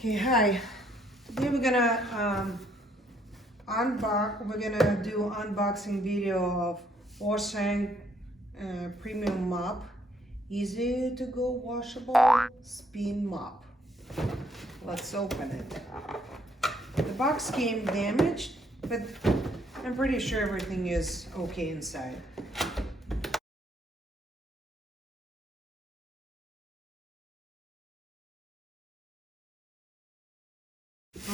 Okay, hi. Today we're gonna do unboxing video of Oshang premium mop, easy to go washable spin mop. Let's open it. The box came damaged, but I'm pretty sure everything is okay inside.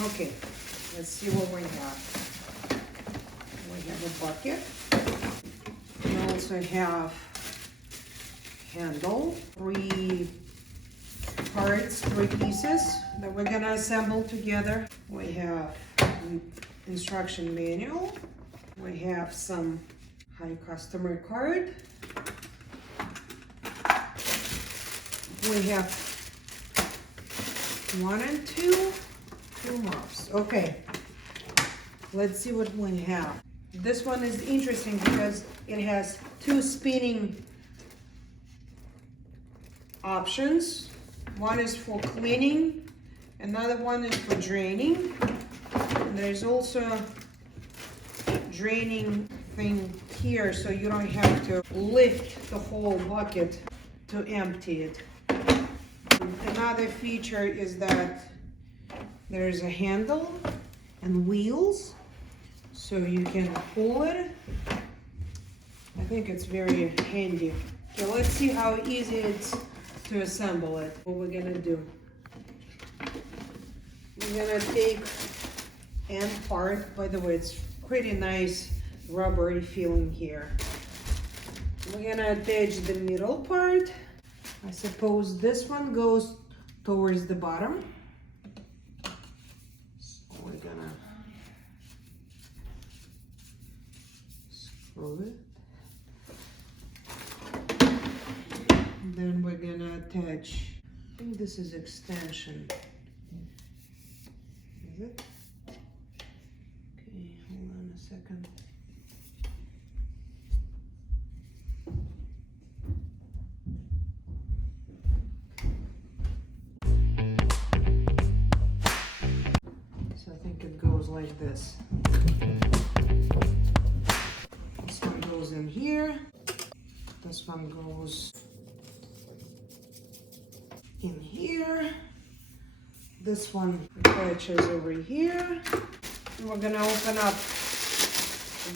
Okay, let's see what we have. We have a bucket. We also have handle, three parts, three pieces that we're gonna assemble together. We have an instruction manual. We have some high customer card. We have one and two mops. Okay, let's see what we have. This one is interesting because it has two spinning options. One is for cleaning, another one is for draining. And there's also a draining thing here, so you don't have to lift the whole bucket to empty it. Another feature is that there's a handle and wheels, so you can pull it. I think it's very handy. Okay, let's see how easy it's to assemble it. What we're gonna do, we're gonna take end part. By the way, it's pretty nice rubbery feeling here. We're gonna attach the middle part. I suppose this one goes towards the bottom. So we're gonna screw it. Then we're gonna attach, I think this is extension. Is it? Okay, hold on a second. So I think it goes like this. This one goes in here. This one goes in here. This one attaches over here. And we're gonna open up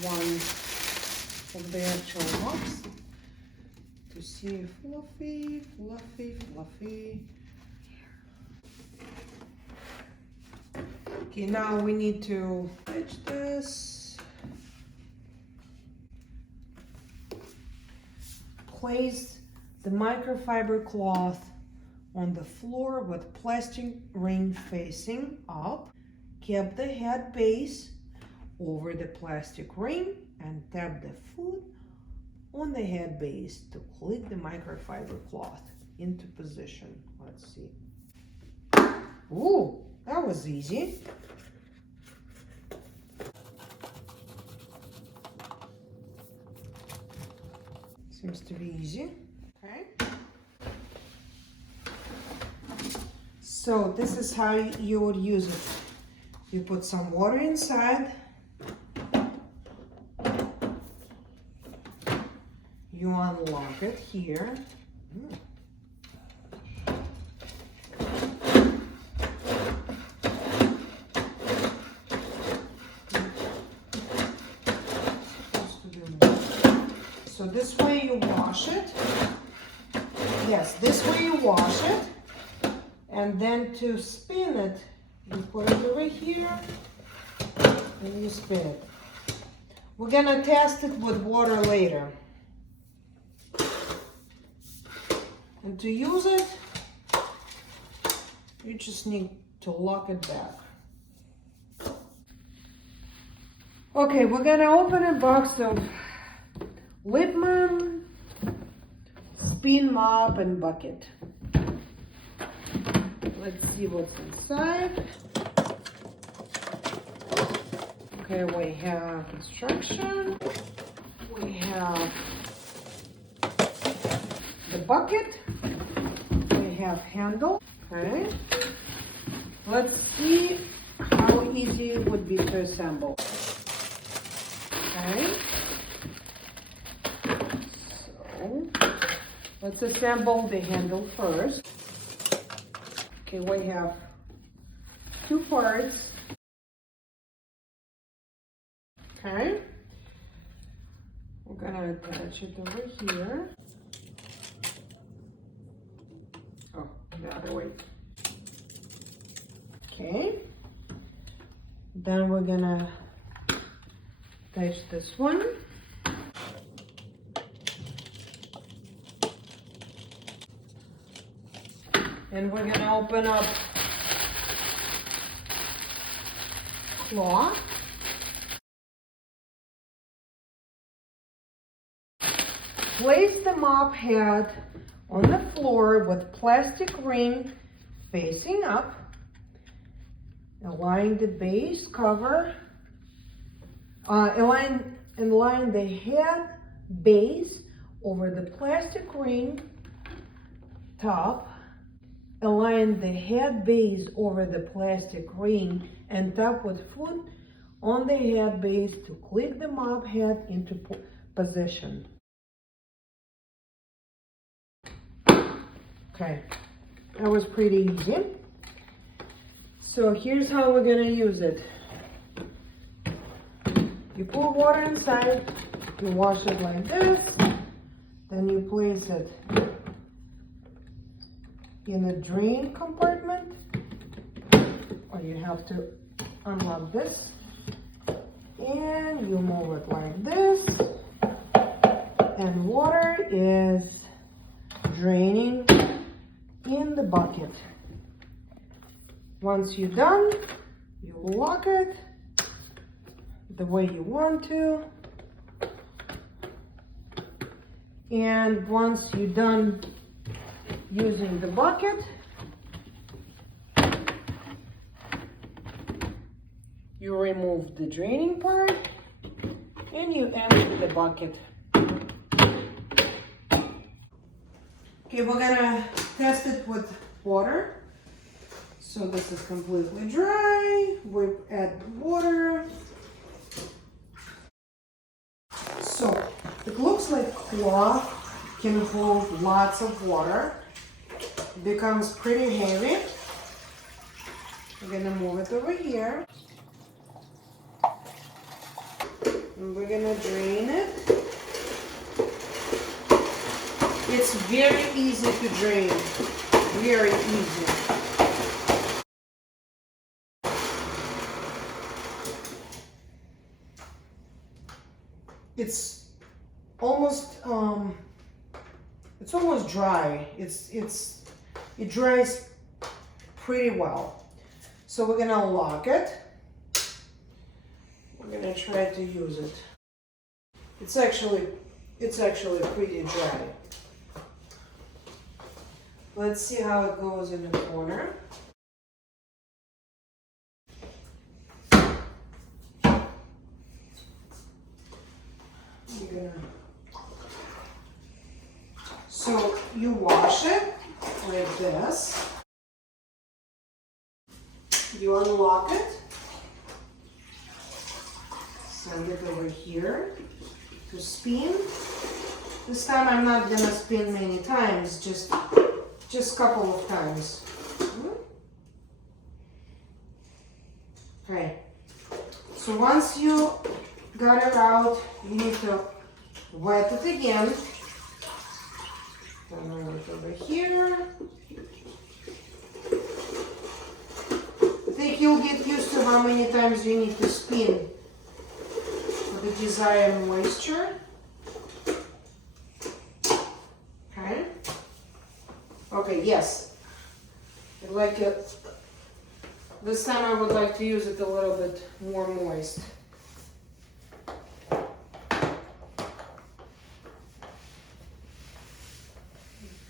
one of the actual mops to see fluffy, fluffy, fluffy. Okay, now we need to attach this. Place the microfiber cloth on the floor with plastic ring facing up. Keep the head base over the plastic ring and tap the foot on the head base to click the microfiber cloth into position. Let's see. Ooh, that was easy. Seems to be easy. Okay. So this is how you would use it. You put some water inside. You unlock it here. So this way you wash it. Yes, this way you wash it. And then to spin it, you put it over here and you spin it. We're gonna test it with water later. And to use it, you just need to lock it back. Okay, we're gonna open a box of Whitman spin mop and bucket. Let's see what's inside. Okay, we have instruction. We have the bucket. We have handle. Okay. Let's see how easy it would be to assemble. Okay. So let's assemble the handle first. Okay, we have two parts. Okay. We're gonna attach it over here. Oh, the other way. Okay. Then we're gonna attach this one. And we're gonna open up cloth. Place the mop head on the floor with plastic ring facing up. Align the base cover. Align the head base over the plastic ring top. Align the head base over the plastic ring and tap with foot on the head base to click the mop head into position. Okay, that was pretty easy. So here's how we're gonna use it. You pour water inside, you wash it like this, then you place it in a drain compartment, or you have to unlock this, and you move it like this, and water is draining in the bucket. Once you're done, you lock it the way you want to. And once you're done using the bucket, you remove the draining part and you empty the bucket. Okay, we're gonna test it with water. So this is completely dry. We add water. So it looks like cloth can hold lots of water. It becomes pretty heavy. We're gonna move it over here. And we're gonna drain it. It's very easy to drain. Very easy. It's almost dry. It dries pretty well. So we're gonna lock it. We're gonna try to use it. It's actually pretty dry. Let's see how it goes in the corner. So you wash it like this. You unlock it. Send it over here to spin. This time I'm not gonna spin many times, just a couple of times. Okay. So once you got it out, you need to wet it again. Then I it over here. I think you'll get used to how many times you need to spin for the desired moisture. Okay. Okay, yes. I like it. This time I would like to use it a little bit more moist.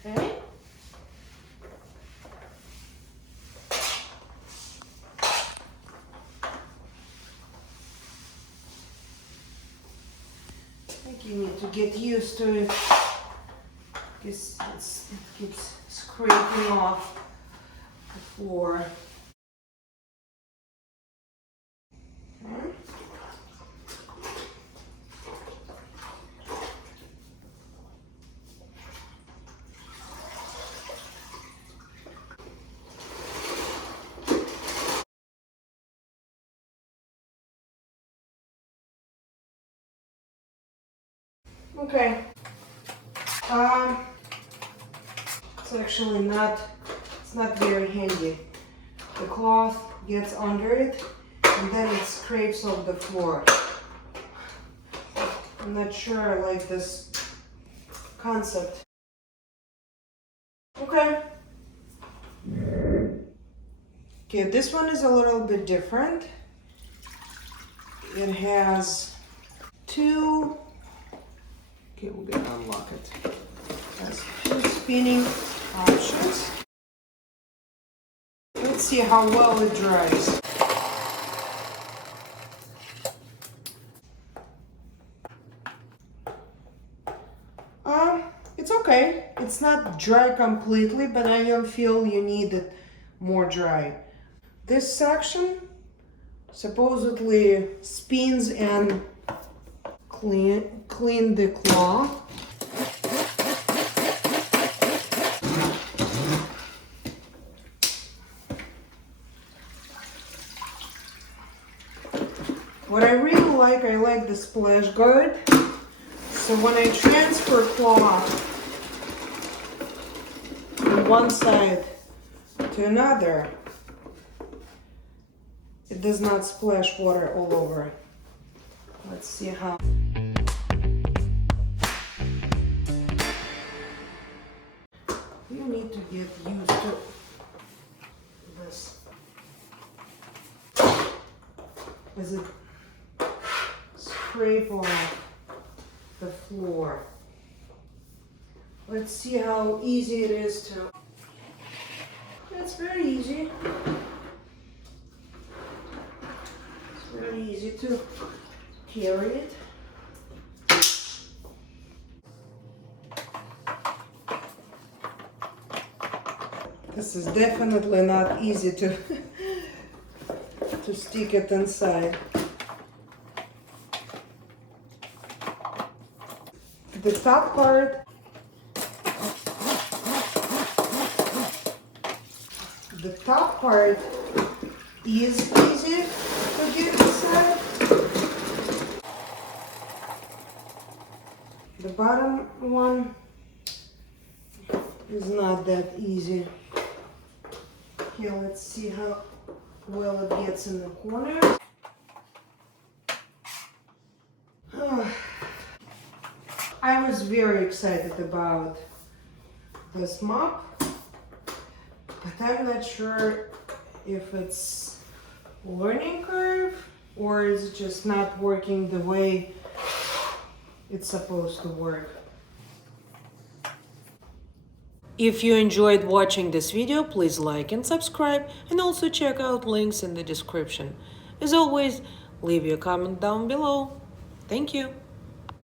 Okay. I think you need to get used to it because it keeps scraping off the floor. Okay. It's actually it's not very handy. The cloth gets under it and then it scrapes off the floor. I'm not sure I like this concept. Okay. Okay, this one is a little bit different. It has two, okay, we're gonna unlock it. It has two spinning options. Let's see how well it dries. It's okay. It's not dry completely, but I don't feel you need it more dry. This section supposedly spins and clean the cloth. What I really like, I like the splash guard. So when I transfer cloth from one side to another, it does not splash water all over. Let's see how. You need to get used to this. As it scrape off the floor. Let's see how easy it is to. It's very easy. It's very easy to carry it. This is definitely not easy to to stick it inside. The top part, is easy to get inside. The bottom one is not that easy. Okay, let's see how well it gets in the corner. I was very excited about this mop, but I'm not sure if it's learning curve or is it just not working the way it's supposed to work. If you enjoyed watching this video, please like and subscribe, and also check out links in the description. As always, leave your comment down below. Thank you.